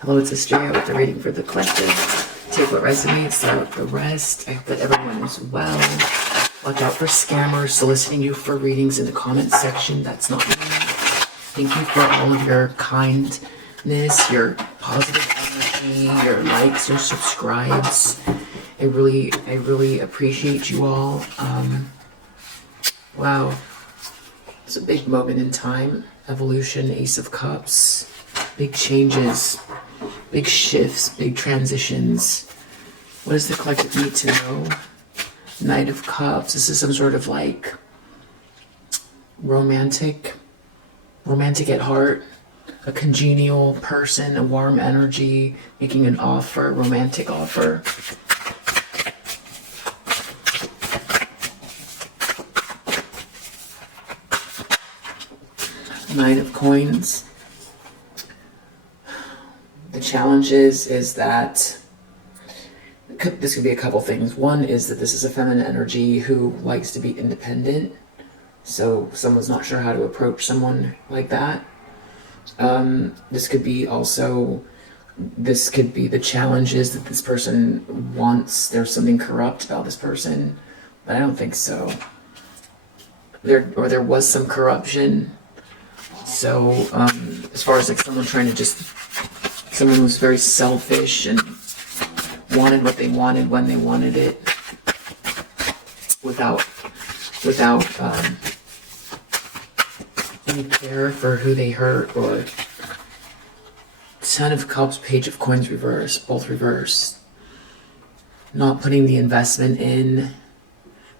Hello, it's Astrea with the reading for the collective. Take what resonates, throw out the rest. I hope that everyone is well. Watch out for scammers soliciting you for readings in the comment section. That's not me. Thank you for all of your kindness, your positive energy, your likes, your subscribes. I really appreciate you all. Wow. It's a big moment in time. Evolution, Ace of Cups. Big changes, big shifts, big transitions. What does the collective need to know? Knight of Cups. This is some sort of like romantic at heart, a congenial person, a warm energy, making an offer, romantic offer. Nine of Coins. The challenge is that this could be a couple things. One is that this is a feminine energy who likes to be independent. So someone's not sure how to approach someone like that. This could be the challenges that this person wants. There's something corrupt about this person, but I don't think so. There was some corruption. So as far as like someone who's very selfish and wanted what they wanted when they wanted it, without any care for who they hurt. Or Ten of Cups, Page of Coins reverse, both reversed. Not putting the investment in.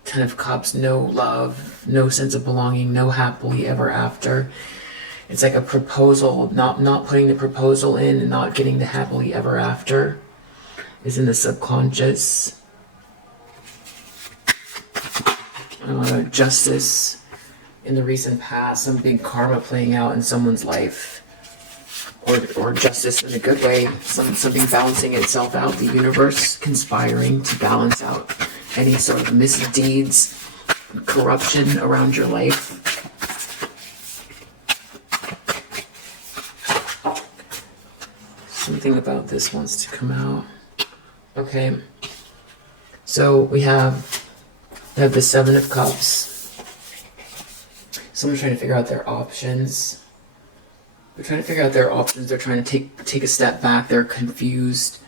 Ten of Cups, no love, no sense of belonging, no happily ever after. It's like a proposal, not putting the proposal in and not getting the happily ever after is in the subconscious. Justice in the recent past, some big karma playing out in someone's life, or justice in a good way, something balancing itself out, the universe conspiring to balance out any sort of misdeeds, corruption around your life. Something about this wants to come out. Okay. So we have the Seven of Cups. Someone's trying to figure out their options. They're trying to figure out their options. They're trying to take a step back. They're confused.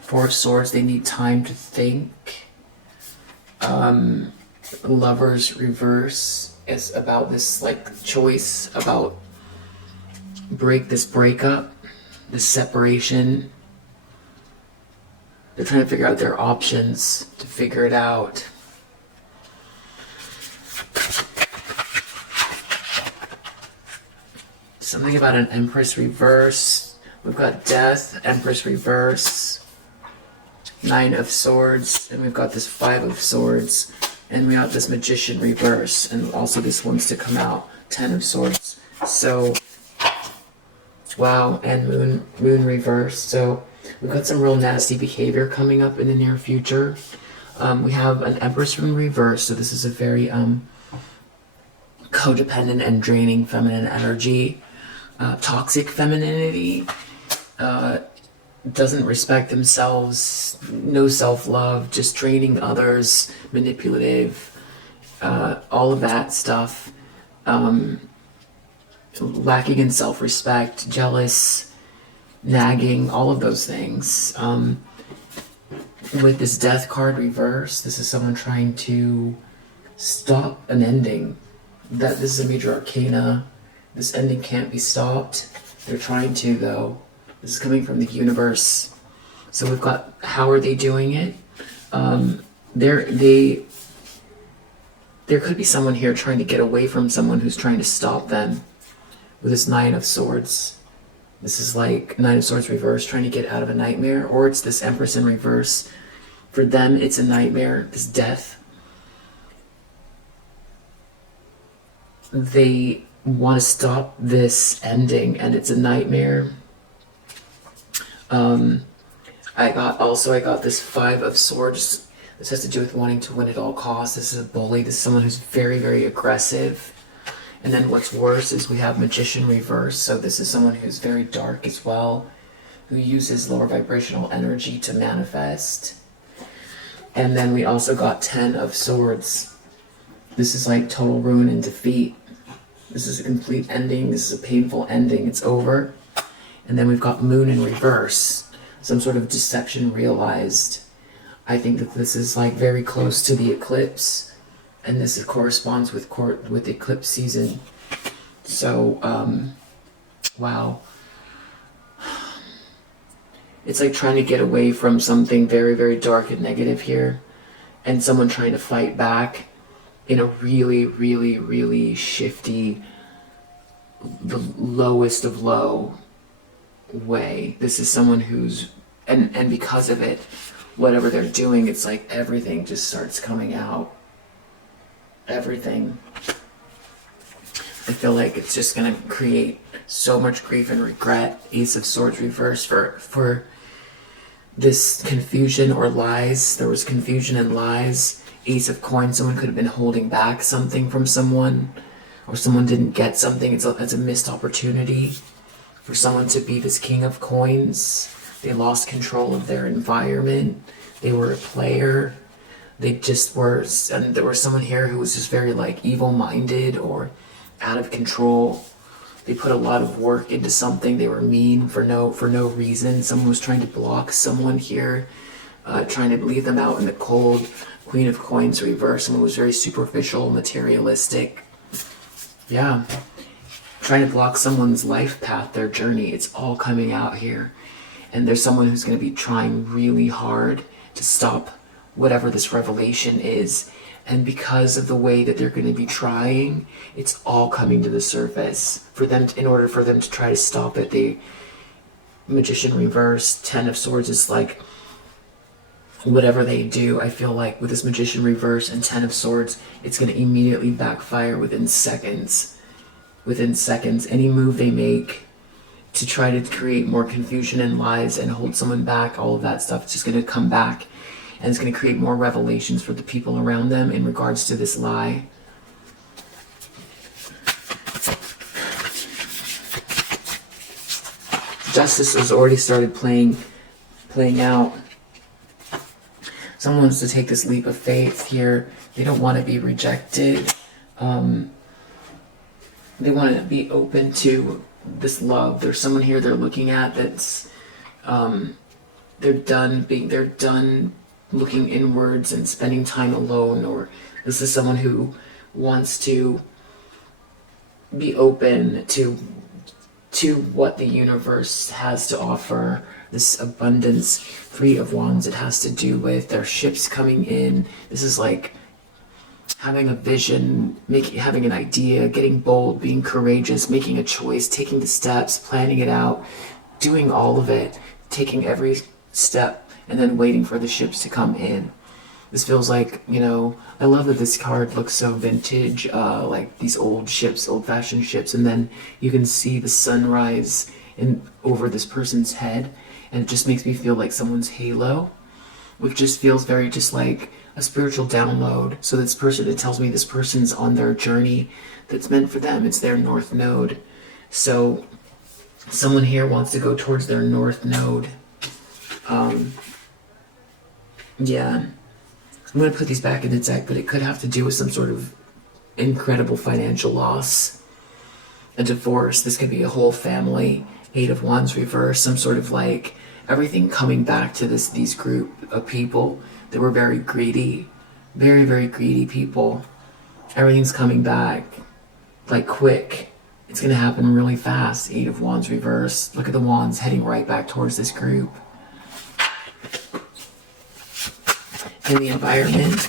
Four of Swords. They need time to think. Lovers reverse is about this like choice about this breakup. The separation. They're trying to figure out their options to figure it out. Something about an Empress reverse. We've got Death, Empress reverse, Nine of Swords, and we've got this Five of Swords, and we have this Magician reverse, and also this one's to come out, Ten of Swords. So wow, and moon reverse. So we've got some real nasty behavior coming up in the near future. We have an Empress in reverse, so this is a very codependent and draining feminine energy. Toxic femininity. Doesn't respect themselves, no self-love, just draining others, manipulative, all of that stuff. Lacking in self-respect, jealous, nagging, all of those things. With this Death card reverse, this is someone trying to stop an ending. This is a major arcana. This ending can't be stopped. They're trying to, though. This is coming from the universe. So we've got, how are they doing it? There could be someone here trying to get away from someone who's trying to stop them. With this Nine of Swords. This is like Nine of Swords reverse, trying to get out of a nightmare, or it's this Empress in reverse. For them, it's a nightmare, this death. They want to stop this ending, and it's a nightmare. I got this Five of Swords. This has to do with wanting to win at all costs. This is a bully. This is someone who's very, very aggressive. And then what's worse is we have Magician reverse. So this is someone who's very dark as well. who uses lower vibrational energy to manifest. And then we also got 10 of Swords. This is like total ruin and defeat. This is a complete ending. This is a painful ending. It's over. And then we've got Moon in reverse. Some sort of deception realized. I think that this is like very close to the eclipse. And this corresponds with eclipse season. So, wow. It's like trying to get away from something very, very dark and negative here. And someone trying to fight back in a really, really, really shifty, the lowest of low way. This is someone who's, and because of it, whatever they're doing, it's like everything just starts coming out. Everything. I feel like it's just going to create so much grief and regret. Ace of Swords reversed for this confusion or lies. There was confusion and lies. Ace of Coins, someone could have been holding back something from someone, or someone didn't get something. It's a missed opportunity for someone to be this King of Coins. They lost control of their environment. They were a player. They just were, and there was someone here who was just very like evil-minded or out of control. They put a lot of work into something. They were mean for no reason. Someone was trying to block someone here, trying to leave them out in the cold. Queen of Coins reversed. Someone was very superficial, materialistic. Yeah. Trying to block someone's life path, their journey. It's all coming out here. And there's someone who's going to be trying really hard to stop whatever this revelation is. And because of the way that they're going to be trying, it's all coming to the surface. For them, in order for them to try to stop it, the Magician reverse, 10 of Swords is like, whatever they do, I feel like with this Magician reverse and 10 of Swords, it's going to immediately backfire within seconds. Within seconds, any move they make to try to create more confusion and lies and hold someone back, all of that stuff, it's just going to come back. And it's going to create more revelations for the people around them in regards to this lie. Justice has already started playing out. Someone wants to take this leap of faith here. They don't want to be rejected. They want to be open to this love. There's someone here they're looking at that's they're done looking inwards and spending time alone, or this is someone who wants to be open to what the universe has to offer, this abundance. 3 of Wands, it has to do with their ships coming in. This is like having a vision, having an idea, getting bold, being courageous, making a choice, taking the steps, planning it out, doing all of it, taking every step, and then waiting for the ships to come in. This feels like, you know, I love that this card looks so vintage, like these old ships, old-fashioned ships, and then you can see the sunrise over this person's head, and it just makes me feel like someone's halo, which just feels very just like a spiritual download. So this person, it tells me this person's on their journey that's meant for them. It's their North Node. So someone here wants to go towards their North Node. Yeah, I'm going to put these back in the deck, but it could have to do with some sort of incredible financial loss, a divorce. This could be a whole family. 8 of Wands reverse, some sort of like everything coming back to these group of people that were very greedy, very, very greedy people. Everything's coming back like quick. It's going to happen really fast. 8 of Wands reverse. Look at the Wands heading right back towards this group. In the environment,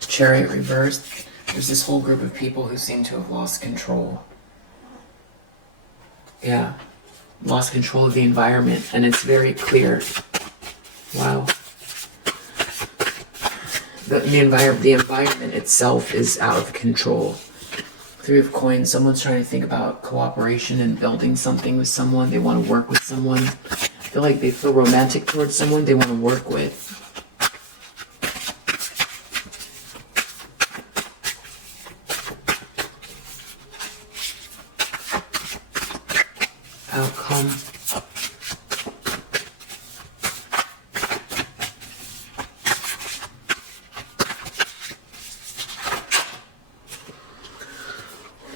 Chariot reversed. There's this whole group of people who seem to have lost control. Yeah, lost control of the environment, and it's very clear. Wow. The environment itself is out of control. 3 of Coins, someone's trying to think about cooperation and building something with someone. They want to work with someone. I feel like they feel romantic towards someone they want to work with. outcome.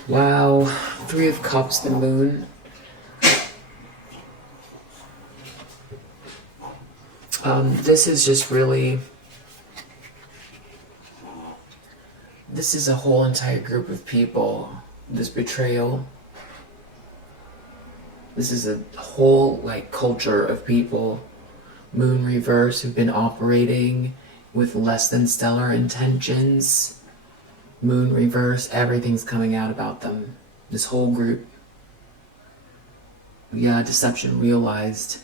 Wow, Three of Cups, the Moon. This is just really, this is a whole entire group of people, this betrayal. This is a whole, like, culture of people, Moon reverse, who've been operating with less than stellar intentions. Moon reverse, everything's coming out about them. This whole group. Yeah, deception realized.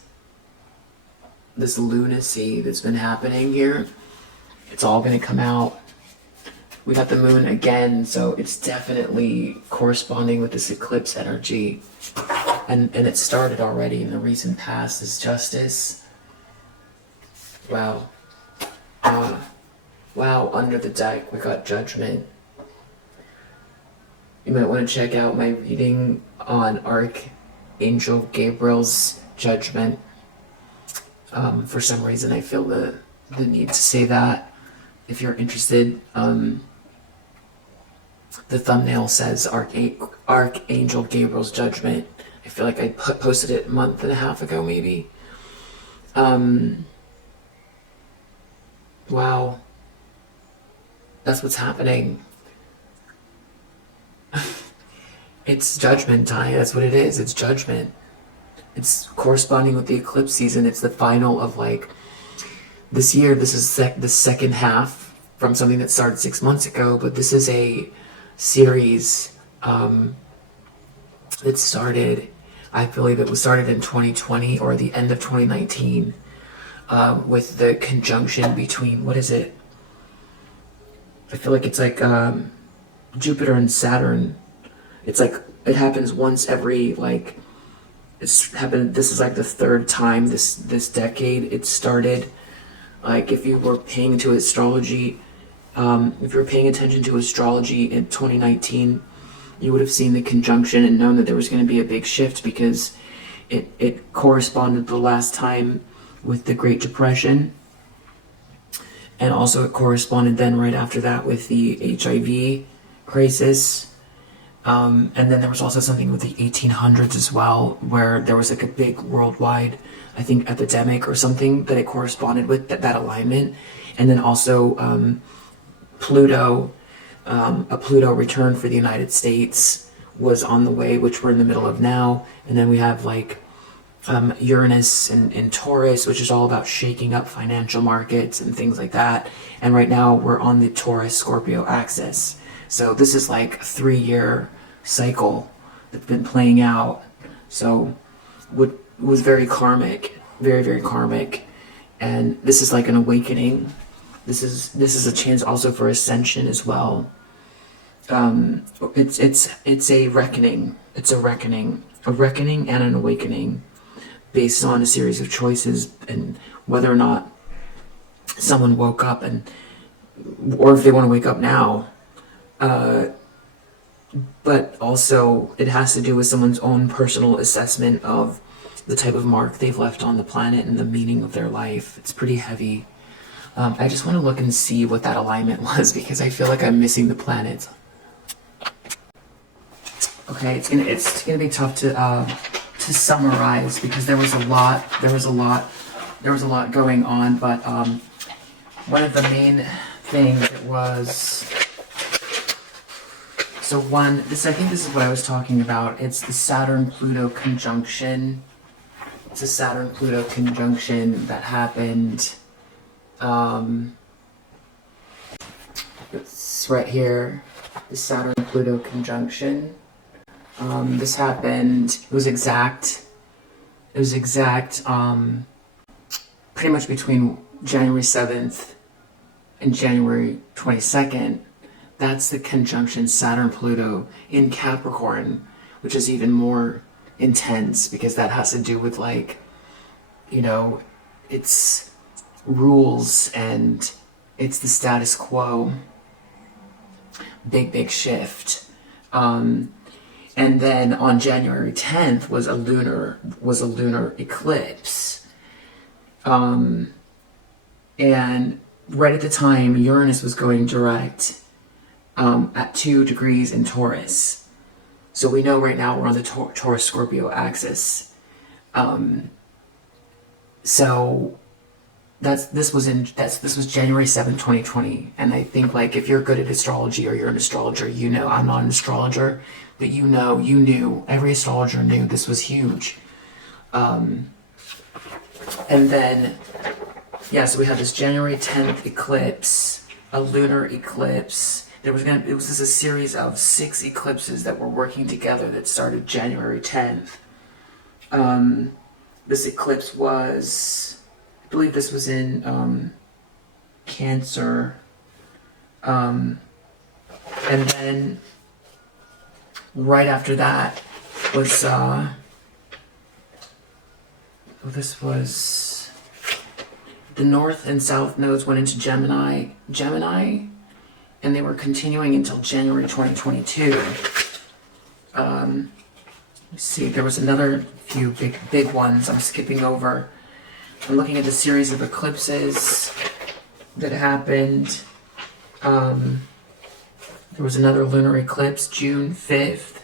This lunacy that's been happening here, it's all going to come out. We got the moon again, so it's definitely corresponding with this eclipse energy. And it started already in the recent past as justice. Wow. Wow, under the deck, we got judgment. You might want to check out my reading on Archangel Gabriel's judgment. For some reason, I feel the need to say that. If you're interested, the thumbnail says Archangel Gabriel's judgment. I feel like I posted it a month and a half ago, maybe. Wow. That's what's happening. It's judgment time. That's what it is. It's judgment. It's corresponding with the eclipse season. It's the final of, like, this year. This is the second half from something that started 6 months ago, but this is a series that started, I believe it was started in 2020 or the end of 2019, with the conjunction between, what is it? I feel like it's like Jupiter and Saturn. It's like, it happens once every, like, it's happened, this is like the third time this decade it started. Like, if you were paying to astrology, if you were paying attention to astrology in 2019, you would have seen the conjunction and known that there was going to be a big shift, because it corresponded the last time with the Great Depression, and also it corresponded then right after that with the HIV crisis. And then there was also something with the 1800s as well, where there was like a big worldwide, I think, epidemic or something that it corresponded with, that alignment. And then also Pluto, a Pluto return for the United States was on the way, which we're in the middle of now. And then we have, like, Uranus in Taurus, which is all about shaking up financial markets and things like that. And right now we're on the Taurus-Scorpio axis. So this is like a 3-year cycle that's been playing out. So what was very karmic, very, very karmic. And this is like an awakening. This is a chance also for ascension as well. It's a reckoning. It's a reckoning and an awakening based on a series of choices, and whether or not someone woke up, or if they want to wake up now. But also it has to do with someone's own personal assessment of the type of mark they've left on the planet and the meaning of their life. It's pretty heavy. I just want to look and see what that alignment was, because I feel like I'm missing the planets. Okay, it's gonna be tough to summarize, because there was a lot going on. But one of the main things it was. So I think this is what I was talking about. It's the Saturn-Pluto conjunction. It's a Saturn-Pluto conjunction that happened. It's right here. The Saturn-Pluto conjunction. This happened. It was exact. Pretty much between January 7th and January 22nd. That's the conjunction Saturn-Pluto in Capricorn, which is even more intense, because that has to do with, like, you know, it's rules and it's the status quo. Big shift. And And then on January 10th was a lunar eclipse. And right at the time, Uranus was going direct at 2 degrees in Taurus. So we know right now we're on the Taurus-Scorpio axis. So this was January 7th, 2020. And I think, like, if you're good at astrology or you're an astrologer, you know, I'm not an astrologer, but you knew, every astrologer knew this was huge. And then, yeah, so we had this January 10th eclipse, a lunar eclipse. It was just a series of 6 eclipses that were working together that started January 10th. This eclipse was, I believe this was in Cancer. And then right after that was, this was, the North and South nodes went into Gemini, and they were continuing until January 2022. Let's see, there was another few big ones I'm skipping over. I'm looking at the series of eclipses that happened. There was another lunar eclipse, June 5th,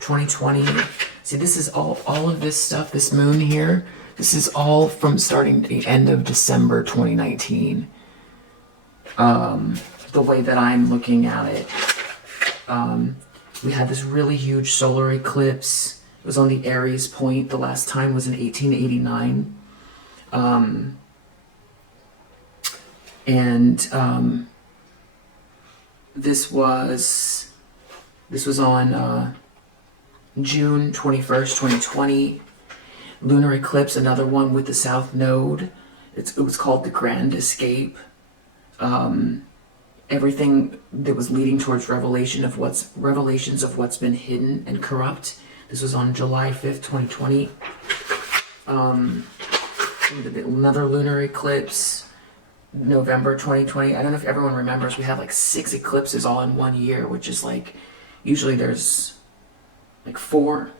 2020. See, this is all of this stuff, this moon here, this is all from starting the end of December 2019. The way that I'm looking at it. We had this really huge solar eclipse. It was on the Aries point. The last time was in 1889. This was on June 21st, 2020. Lunar eclipse, another one with the South Node. It was called the Grand Escape. Everything that was leading towards revelations of what's been hidden and corrupt. This was on July 5th, 2020. Another lunar eclipse, November 2020. I don't know if everyone remembers, we had like 6 eclipses all in one year, which is like, usually there's like 4.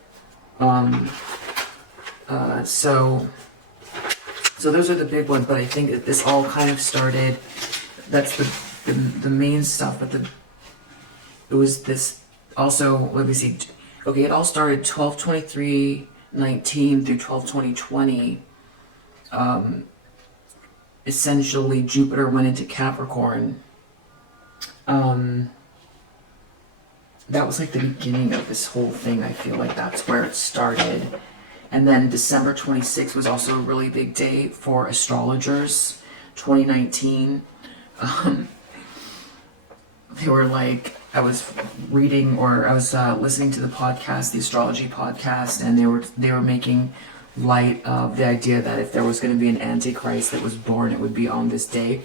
So those are the big ones, but I think that this all kind of started, that's the main stuff, but it was this also, let me see, okay, it all started 12/23/19 through 12/20/20. Essentially Jupiter went into Capricorn. That was like the beginning of this whole thing. I feel like that's where it started. And then December 26th was also a really big day for astrologers. 2019. They were like, I was reading, or I was listening to the podcast, the astrology podcast, and they were making light of the idea that if there was going to be an antichrist that was born, it would be on this day,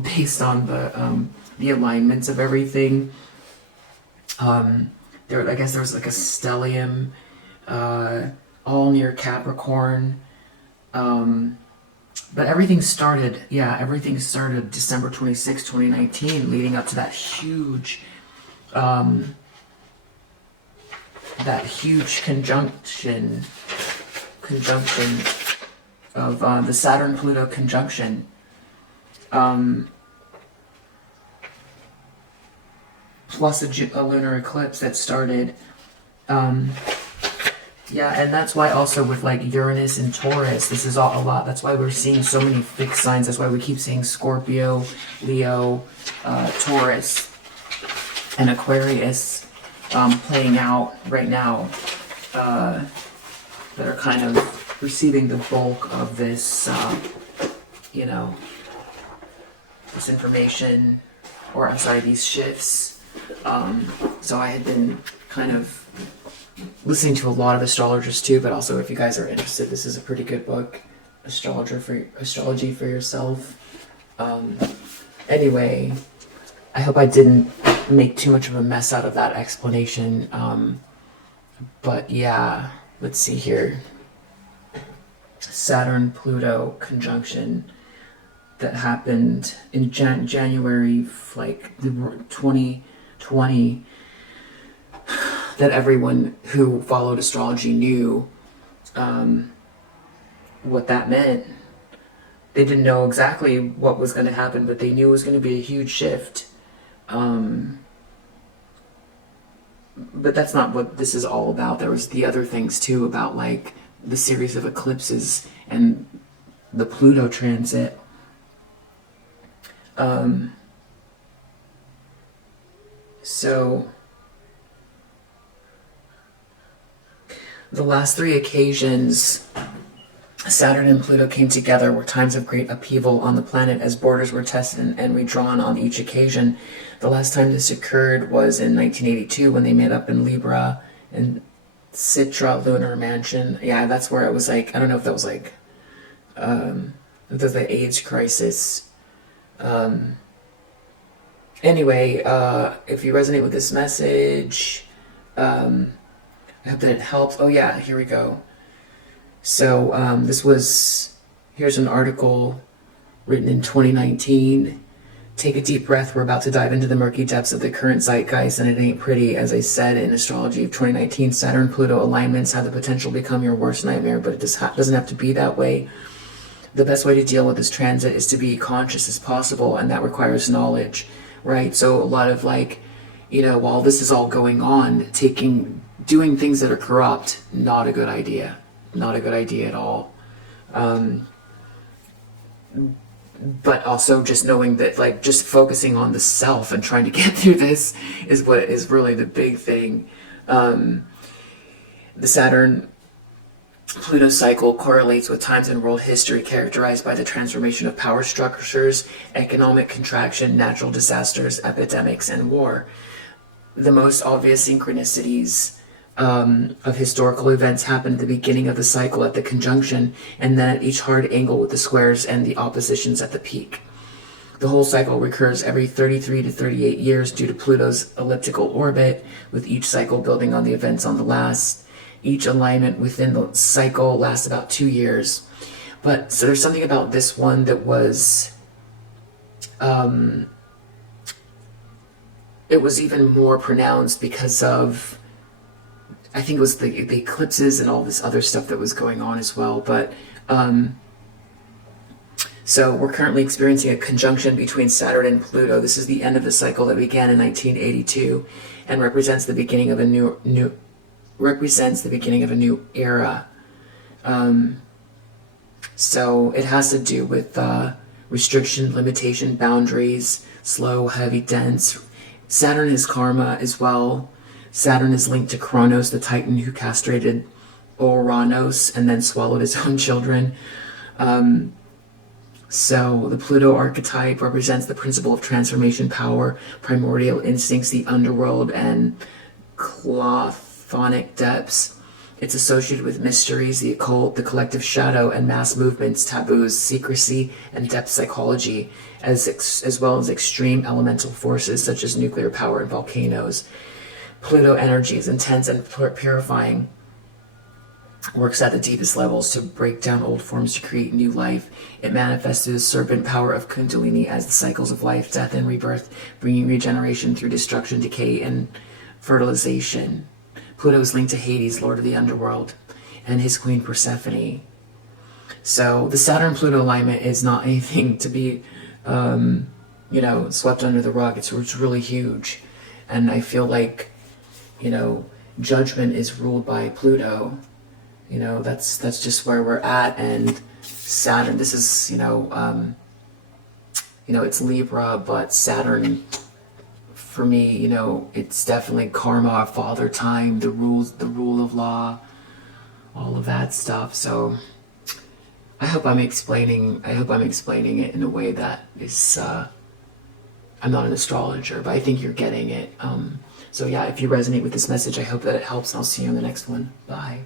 based on the alignments of everything. I guess there was like a stellium, all near Capricorn. But everything started December 26, 2019, leading up to that huge conjunction of the Saturn-Pluto conjunction. Plus a lunar eclipse that started. Yeah, and that's why also with like Uranus and Taurus, this is all a lot. That's why we're seeing so many fixed signs. That's why we keep seeing Scorpio, Leo, Taurus, and Aquarius playing out right now, that are kind of receiving the bulk of this, this information, or I'm sorry, these shifts. So I had been kind of listening to a lot of astrologers too, but also if you guys are interested, this is a pretty good book, Astrology for Yourself. Anyway, I hope I didn't make too much of a mess out of that explanation. But yeah, let's see here. Saturn-Pluto conjunction that happened in January, like 2020. that everyone who followed astrology knew what that meant. They didn't know exactly what was going to happen, but they knew it was going to be a huge shift. But that's not what this is all about. There was the other things too, about like the series of eclipses and the Pluto transit. So the last 3 occasions Saturn and Pluto came together were times of great upheaval on the planet as borders were tested and redrawn on each occasion. The last time this occurred was in 1982 when they met up in Libra and Citra Lunar Mansion. Yeah, that's where it was like, I don't know if that was like, if there's the AIDS crisis. Anyway, if you resonate with this message, I hope that it helps. Oh yeah, here we go. So here's an article written in 2019. Take a deep breath. We're about to dive into the murky depths of the current zeitgeist, and it ain't pretty. As I said, in Astrology of 2019, Saturn-Pluto alignments have the potential to become your worst nightmare, but it doesn't have to be that way. The best way to deal with this transit is to be conscious as possible, and that requires knowledge, right? So a lot of like, while this is all going on, doing things that are corrupt, not a good idea. Not a good idea at all. But also just knowing that, like, just focusing on the self and trying to get through this is what is really the big thing. The Saturn-Pluto cycle correlates with times in world history characterized by the transformation of power structures, economic contraction, natural disasters, epidemics, and war. The most obvious synchronicities of historical events happen at the beginning of the cycle at the conjunction, and then at each hard angle with the squares and the oppositions at the peak. The whole cycle recurs every 33 to 38 years due to Pluto's elliptical orbit, with each cycle building on the events on the last. Each alignment within the cycle lasts about 2 years. But so there's something about this one that was it was even more pronounced because of, I think it was the eclipses and all this other stuff that was going on as well. But so we're currently experiencing a conjunction between Saturn and Pluto. This is the end of the cycle that began in 1982 and represents the beginning of a new era. So it has to do with restriction, limitation, boundaries, slow, heavy, dense. Saturn is karma as well. Saturn is linked to Kronos, the Titan who castrated Uranus and then swallowed his own children. So the Pluto archetype represents the principle of transformation, power, primordial instincts, the underworld, and chthonic depths. It's associated with mysteries, the occult, the collective shadow, and mass movements, taboos, secrecy, and depth psychology, as well as extreme elemental forces such as nuclear power and volcanoes. Pluto energy is intense and purifying, works at the deepest levels to break down old forms to create new life. It manifests through the serpent power of Kundalini as the cycles of life, death, and rebirth, bringing regeneration through destruction, decay, and fertilization. Pluto is linked to Hades, lord of the underworld, and his queen Persephone. So the Saturn-Pluto alignment is not anything to be, swept under the rug. It's really huge. And I feel like, judgment is ruled by Pluto. That's just where we're at. And Saturn, this is, it's Libra, but Saturn, for me, it's definitely karma, father time, the rule of law, all of that stuff. So I hope I'm explaining it in a way that is, I'm not an astrologer, but I think you're getting it. So yeah, if you resonate with this message, I hope that it helps, and I'll see you in the next one. Bye.